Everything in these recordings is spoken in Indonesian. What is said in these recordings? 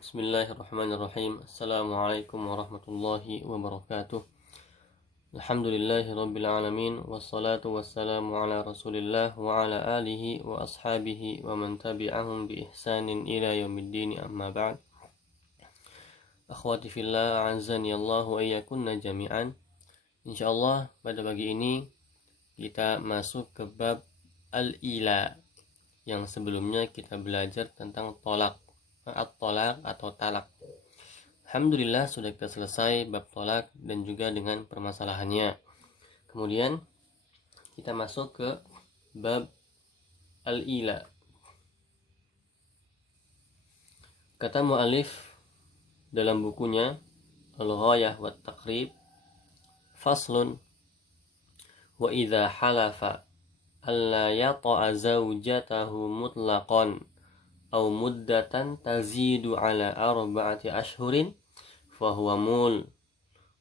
Bismillahirrahmanirrahim. Assalamualaikum warahmatullahi wabarakatuh. Alhamdulillahi rabbil alamin. Wassalatu wassalamu ala rasulillah wa ala alihi wa ashabihi wa man tabi'ahum bi ihsanin ila yaumiddin, amma ba'd. Akhwati fillah, a'azzani Allah wa iyyakunna jami'an. Insyaallah pada pagi ini kita masuk ke bab al-ila, yang sebelumnya kita belajar tentang tolak, at-tolak atau talak. Alhamdulillah sudah kita selesai bab tolak dan juga dengan permasalahannya. Kemudian kita masuk ke bab al-ila. Kata mu'alif dalam bukunya Al-Ghayah wa Taqrib, faslun, wa idza halafa alla yata'a zawjatahu mutlaqan aw muddatan tazidu ala 4 ashhurin fahuwa mul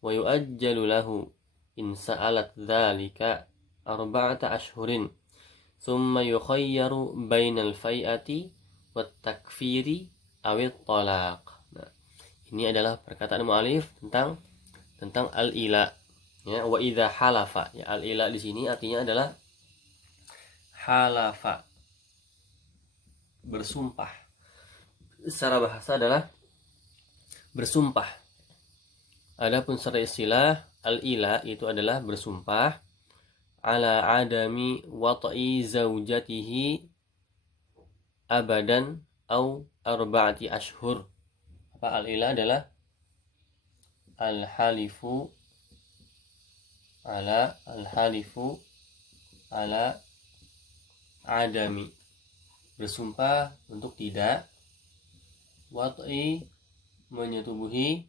wa yu'ajjalu lahu in sa'alat dzalika 4 ashhurin thumma yukhayyaru bainal fai'ati wat takfiri awit talaq. Nah, ini adalah perkataan mu'alif tentang al-ila, ya. Wa idza halafa, ya, al-ila di sini artinya adalah halafa, bersumpah. Secara bahasa adalah bersumpah. Adapun secara istilah, al-ila itu adalah bersumpah ala adami wat'i zaujatihi abadan au 4 ashhur. Apa al-ila adalah al-halifu ala adami, bersumpah untuk tidak, wat'i menyetubuhi,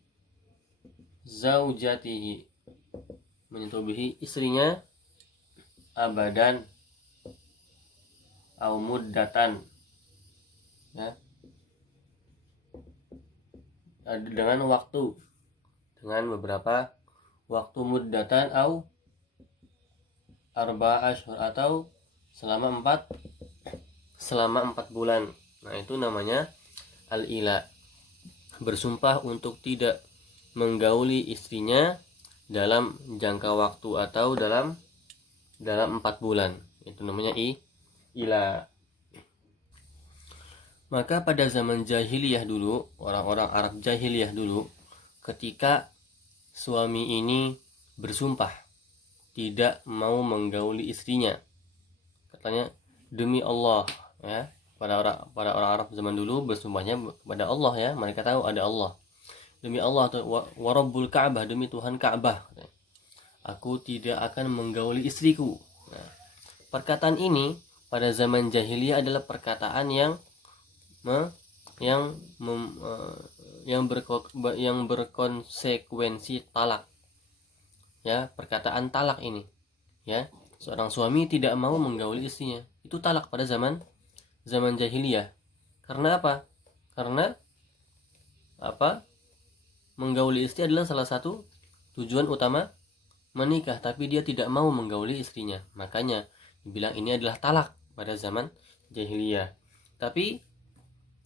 zaujatihi menyetubuhi istrinya, abadan au muddatan, ya, dengan beberapa waktu, muddatan au 4 ashhur atau selama 4 bulan. Nah, itu namanya al-ila, bersumpah untuk tidak menggauli istrinya dalam jangka waktu atau dalam 4 bulan. Itu namanya ila. Maka pada zaman jahiliyah dulu, orang-orang Arab jahiliyah dulu, ketika suami ini bersumpah tidak mau menggauli istrinya, katanya demi Allah, ya. Pada orang Arab zaman dulu bersumpahnya kepada Allah, ya. Mereka tahu ada Allah. Demi Allah, wa rabbul Ka'bah, demi Tuhan Ka'bah, aku tidak akan menggauli istriku. Nah, perkataan ini pada zaman jahiliyah adalah perkataan yang berkonsekuensi talak, ya. Perkataan talak ini, ya, seorang suami tidak mau menggauli istrinya, itu talak pada zaman jahiliyah. Karena apa? Karena menggauli istri adalah salah satu tujuan utama menikah, tapi dia tidak mau menggauli istrinya, makanya dibilang ini adalah talak pada zaman jahiliyah. Tapi,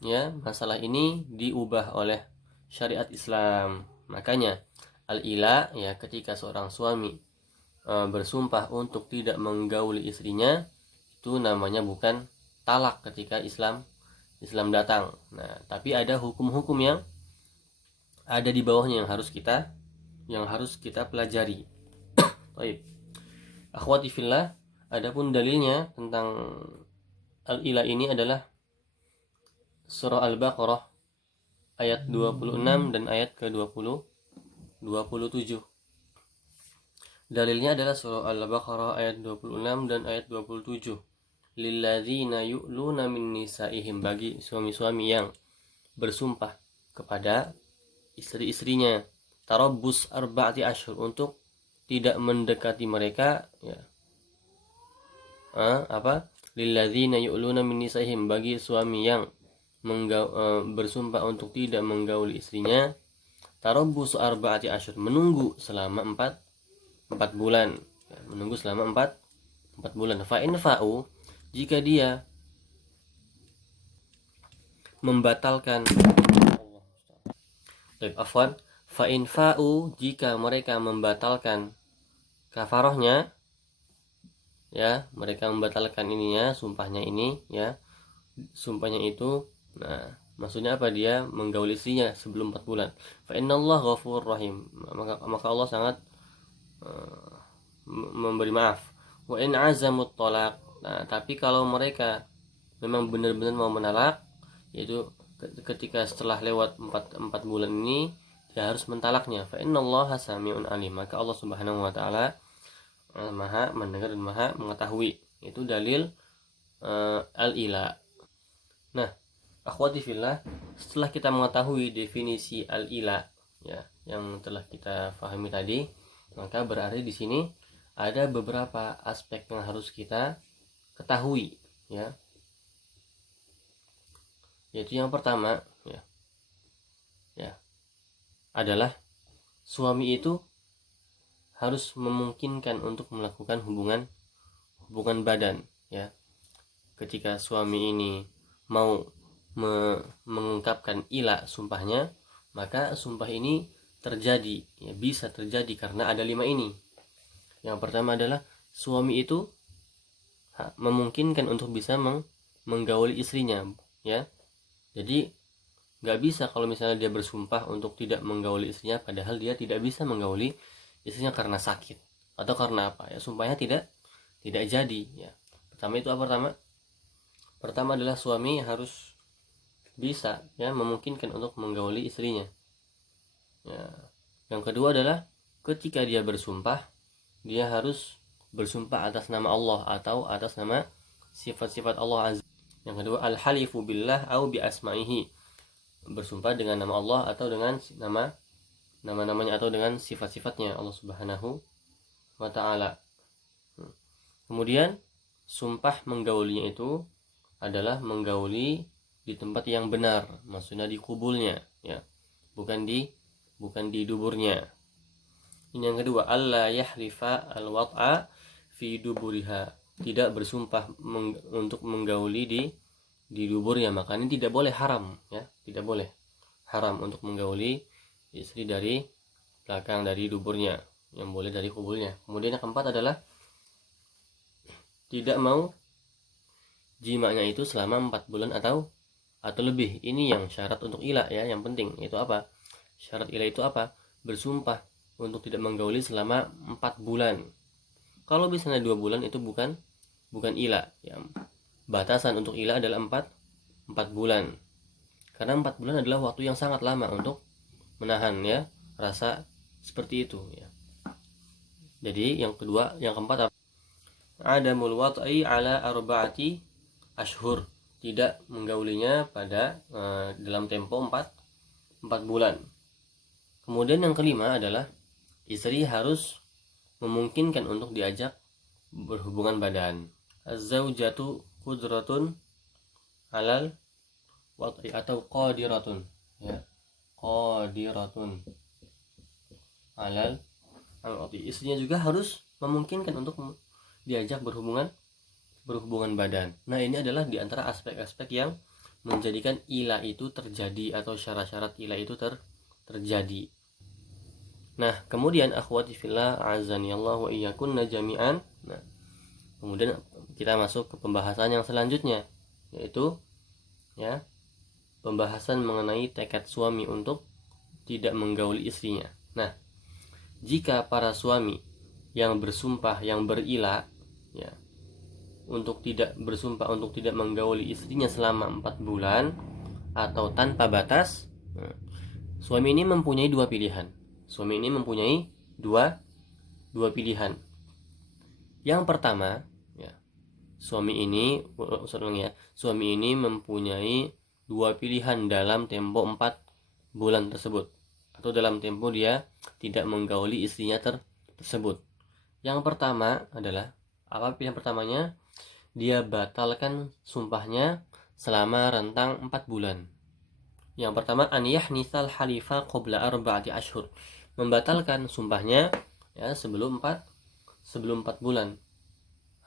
ya, masalah ini diubah oleh syariat Islam. Makanya al-ila, ya, ketika seorang suami bersumpah untuk tidak menggauli istrinya, itu namanya bukan talak ketika Islam datang. Nah, tapi ada hukum-hukum yang ada di bawahnya yang harus kita pelajari. Baik. Akhwati fillah, adapun dalilnya tentang al-ila ini adalah surah Al-Baqarah ayat 26 dan ayat ke-27. Dalilnya adalah surah Al-Baqarah ayat 26 dan ayat 27. Lilladzina yu'luna min nisaihim, bagi suami-suami yang bersumpah kepada istri-istrinya, tarabbus 4 ashhur, untuk tidak mendekati mereka, ya. Lilladzina yu'luna min nisaihim, bagi suami yang bersumpah untuk tidak menggauli istrinya, tarabbus 4 ashhur, menunggu selama 4 bulan, ya, menunggu selama 4 bulan. Fa in fa'u, jika dia membatalkan Afwan, fa in fa'u, jika mereka membatalkan kafarohnya, ya, mereka membatalkan ininya, sumpahnya ini, ya, sumpahnya itu, nah, maksudnya apa, dia menggauli istrinya sebelum 4 bulan. Fa innallaha ghafurur rahim, maka Allah sangat memberi maaf. Wa in azamut talaq, nah, tapi kalau mereka memang benar-benar mau menalak, yaitu ketika setelah lewat 4 bulan ini dia harus mentalaknya. Fa innallaha samiun alim, maka Allah Subhanahu wa taala Maha mendengar dan Maha mengetahui. Itu dalil al-ila. Nah, akhwati fillah, setelah kita mengetahui definisi al-ila, ya, yang telah kita pahami tadi, maka berarti di sini ada beberapa aspek yang harus kita ketahui, ya. Yaitu yang pertama, ya, adalah suami itu harus memungkinkan untuk melakukan hubungan badan, ya. Ketika suami ini mau mengungkapkan ila sumpahnya, maka sumpah ini terjadi, ya, bisa terjadi karena ada 5 ini. Yang pertama adalah suami itu memungkinkan untuk bisa menggauli istrinya, ya. Jadi nggak bisa kalau misalnya dia bersumpah untuk tidak menggauli istrinya padahal dia tidak bisa menggauli istrinya karena sakit atau karena apa, ya, sumpahnya tidak jadi, ya. Pertama itu apa? Pertama adalah suami harus bisa, ya, memungkinkan untuk menggauli istrinya, ya. Yang kedua adalah ketika dia bersumpah, dia harus bersumpah atas nama Allah atau atas nama sifat-sifat Allah Azza. Yang kedua, al-halifu billah au bi asma'ihi, bersumpah dengan nama Allah atau dengan nama-namanya atau dengan sifat-sifatnya Allah Subhanahu wa taala. Kemudian sumpah menggaulinya itu adalah menggauli di tempat yang benar, maksudnya di kubulnya, ya, bukan di duburnya. Ini yang kedua, alla yahlifa al-wat'a fi duburiha, tidak bersumpah untuk menggauli di duburnya, maka ini tidak boleh, haram, ya, tidak boleh, haram untuk menggauli istri dari belakang, dari duburnya, yang boleh dari kubulnya. Kemudian yang keempat adalah tidak mau jimanya itu selama 4 bulan atau lebih. Ini yang syarat untuk ila, ya, yang penting itu apa? Syarat ila itu apa? Bersumpah untuk tidak menggauli selama 4 bulan. Kalau misalnya 2 bulan itu bukan ila, ya. Batasan untuk ila adalah 4 bulan. Karena 4 bulan adalah waktu yang sangat lama untuk menahan, ya, rasa seperti itu, ya. Jadi yang keempat, adamul wat'i ala arba'ati ashhur, tidak menggaulinya pada dalam tempo 4 bulan. Kemudian yang kelima adalah istri harus memungkinkan untuk diajak berhubungan badan. Az-zaujatu qudratun alal wat'i atau qadiratun, ya, qadiratun alal wat'i. Istrinya juga harus memungkinkan untuk diajak berhubungan badan. Nah, ini adalah di antara aspek-aspek yang menjadikan ila itu terjadi atau syarat-syarat ila itu terjadi. Nah, kemudian akhwati fillah azani Allah wa iyyakunna jami'an. Nah, kemudian kita masuk ke pembahasan yang selanjutnya, yaitu, ya, pembahasan mengenai tekad suami untuk tidak menggauli istrinya. Nah, jika para suami yang bersumpah, yang berila, ya, untuk tidak bersumpah untuk tidak menggauli istrinya selama 4 bulan atau tanpa batas, suami ini mempunyai dua pilihan. Yang pertama, ya, suami ini mempunyai dua pilihan dalam tempo 4 bulan tersebut, atau dalam tempo dia tidak menggauli istrinya tersebut. Yang pertama adalah, apa pilihan pertamanya? Dia batalkan sumpahnya selama rentang 4 bulan. Yang pertama, an yahnisal halifa qabla arba'ati ashhur, membatalkan sumpahnya, ya, sebelum 4 bulan.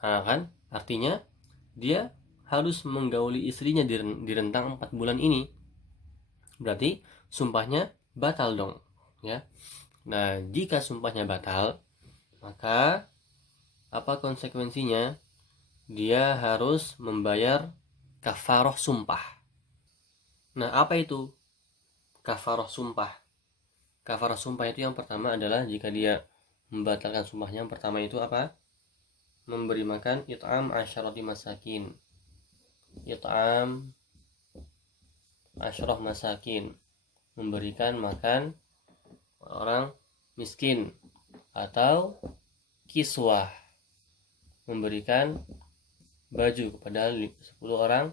Nah, kan artinya dia harus menggauli istrinya di rentang 4 bulan ini. Berarti sumpahnya batal dong, ya. Nah, jika sumpahnya batal, maka apa konsekuensinya? Dia harus membayar kafaroh sumpah. Nah, apa itu kafaroh sumpah? Kafaroh sumpah itu yang pertama adalah jika dia membatalkan sumpahnya, yang pertama itu apa? Memberi makan it'am asyarati masakin. It'am asyarah masakin, memberikan makan orang miskin, atau kiswah, memberikan baju kepada 10 orang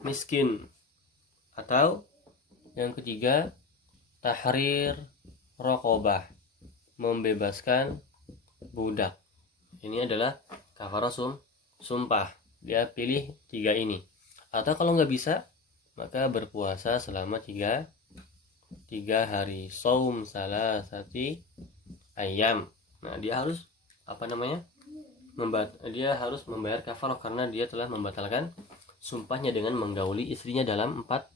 miskin, atau yang ketiga tahrir raqabah, membebaskan budak. Ini adalah kafarah sumpah. Dia pilih 3 ini. Atau kalau nggak bisa, maka berpuasa selama 3 hari, saum salasati ayam. Nah, dia harus dia harus membayar kafarah karena dia telah membatalkan sumpahnya dengan menggauli istrinya dalam 4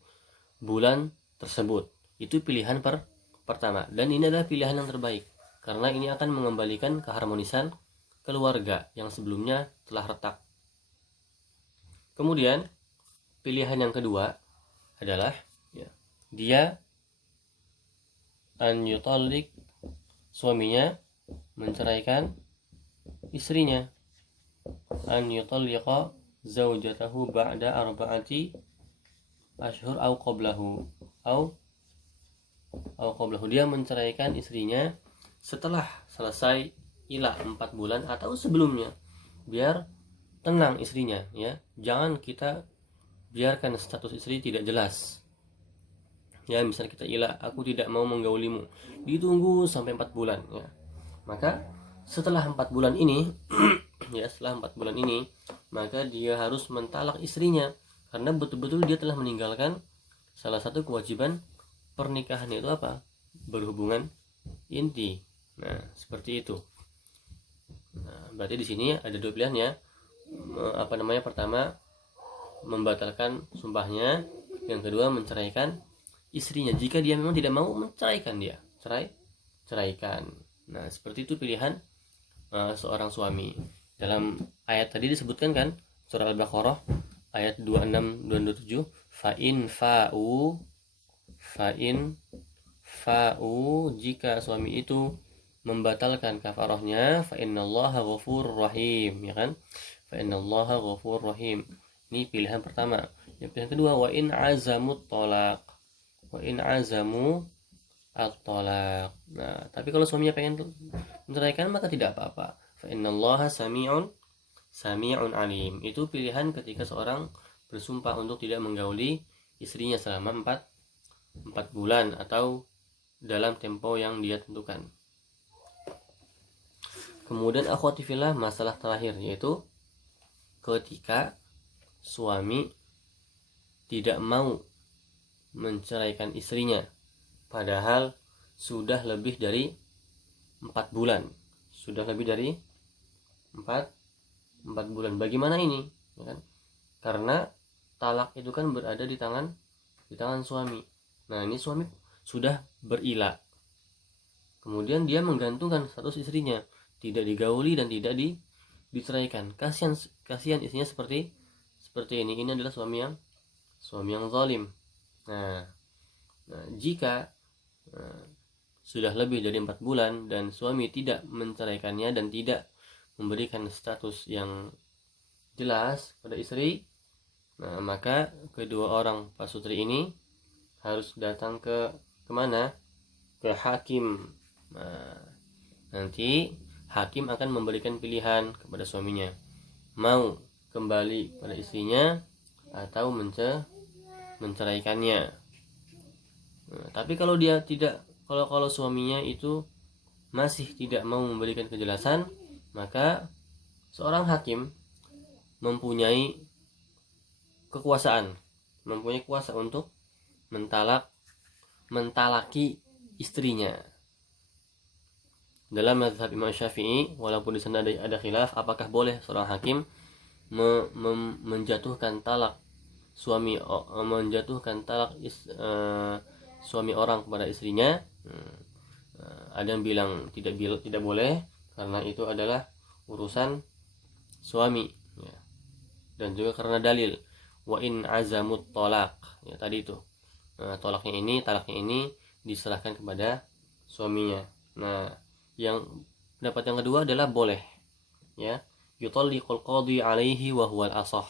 bulan tersebut. Itu pilihan pertama, dan ini adalah pilihan yang terbaik karena ini akan mengembalikan keharmonisan keluarga yang sebelumnya telah retak. Kemudian pilihan yang kedua adalah dia an yutallik, suaminya menceraikan istrinya, an yutalliqa zaujatahu ba'da 4 ashhur au qablahu, dia menceraikan istrinya setelah selesai ilah 4 bulan atau sebelumnya, biar tenang istrinya, ya. Jangan kita biarkan status istri tidak jelas. Ya, misalnya kita ilah, aku tidak mau menggaulimu, ditunggu sampai 4 bulan, ya. Maka setelah 4 bulan ini maka dia harus mentalak istrinya karena betul-betul dia telah meninggalkan salah satu kewajiban pernikahan, itu apa? Berhubungan inti. Nah, seperti itu. Nah, berarti di sini ada 2 pilihan, ya. Pertama, membatalkan sumpahnya, yang kedua menceraikan istrinya. Jika dia memang tidak mau menceraikan, dia ceraikan. Nah, seperti itu pilihan seorang suami. Dalam ayat tadi disebutkan kan, surah Al-Baqarah ayat 26 dan 27, fa in fa'u, jika suami itu membatalkan kafarahnya, fa innallaha ghafurur rahim, ya kan? Fa innallaha ghafurur rahim. Ini pilihan pertama. Yang pilihan kedua, wa in azamu at-talaq. Nah, tapi kalau suaminya pengen menceraikan, maka tidak apa-apa. Fa innallaha sami'un alim. Itu pilihan ketika seorang bersumpah untuk tidak menggauli istrinya selama 4 bulan atau dalam tempo yang dia tentukan. Kemudian akhwati fillah, masalah terakhir yaitu ketika suami tidak mau menceraikan istrinya padahal sudah lebih dari 4 bulan. Sudah lebih dari 4 bulan. Bagaimana ini? Ya kan? Karena talak itu kan berada di tangan suami. Nah, ini suami sudah berilak. Kemudian dia menggantungkan status istrinya, tidak digauli dan tidak diceraikan. Kasihan istrinya seperti ini. Ini adalah suami yang zalim. Nah, jika sudah lebih dari 4 bulan dan suami tidak menceraikannya dan tidak memberikan status yang jelas pada istri, nah, maka kedua orang pasutri ini harus datang kemana? Ke hakim. Nah, nanti hakim akan memberikan pilihan kepada suaminya, mau kembali pada istrinya atau menceraikannya. Nah, tapi kalau dia tidak, kalau suaminya itu masih tidak mau memberikan kejelasan, maka seorang hakim mempunyai kuasa untuk mentalaki istrinya. Dalam mazhab Imam Syafi'i, walaupun di sana ada khilaf apakah boleh seorang hakim menjatuhkan talak suami, menjatuhkan talak suami orang kepada istrinya, ada yang bilang tidak boleh karena itu adalah urusan suami, ya. Dan juga karena dalil wa in azamut tolak, ya tadi itu, talaknya ini diserahkan kepada suaminya. Nah, yang pendapat yang kedua adalah boleh, ya, yutalliqul qadhi alaihi wa huwal asah,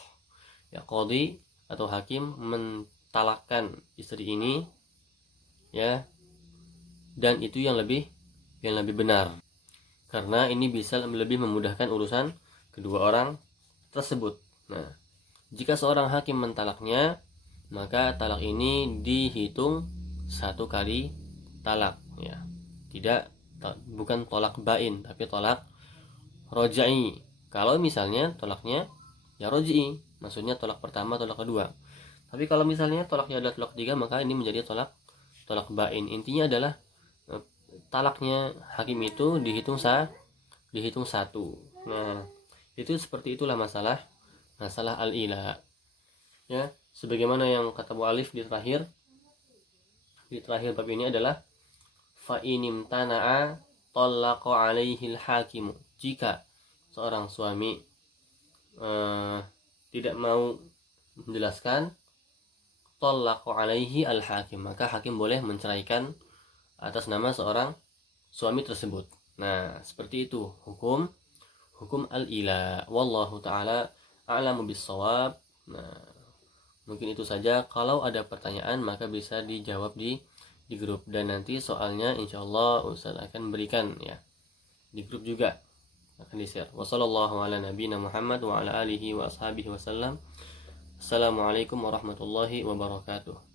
ya, qadhi atau hakim mentalakkan istri ini, ya, dan itu yang lebih benar karena ini bisa lebih memudahkan urusan kedua orang tersebut. Nah, jika seorang hakim mentalaknya, maka talak ini dihitung satu kali talak, ya. Bukan tolak bain, tapi tolak roja'i. Kalau misalnya tolaknya ya roja'i, maksudnya tolak pertama, tolak kedua. Tapi kalau misalnya tolaknya adalah tolak ketiga, maka ini menjadi tolak bain. Intinya adalah talaknya hakim itu dihitung satu. Nah, itu seperti itulah masalah al-ila, ya. Sebagaimana yang kata mu'alif di terakhir bab ini adalah fa inim tana'a talaqa alaihi al-hakimu. Jika seorang suami tidak mau menjelaskan, talaqa alaihi al-hakim, maka hakim boleh menceraikan atas nama seorang suami tersebut. Nah, seperti itu hukum al-ila. Wallahu taala a'lamu bis-shawab. Nah, mungkin itu saja. Kalau ada pertanyaan maka bisa dijawab di grup, dan nanti soalnya insyaallah Ustaz akan berikan, ya, di grup juga akan di-share. Wassallallahu ala nabiyina Muhammad wa ala alihi wa ashabihi wasallam. Assalamualaikum warahmatullahi wabarakatuh.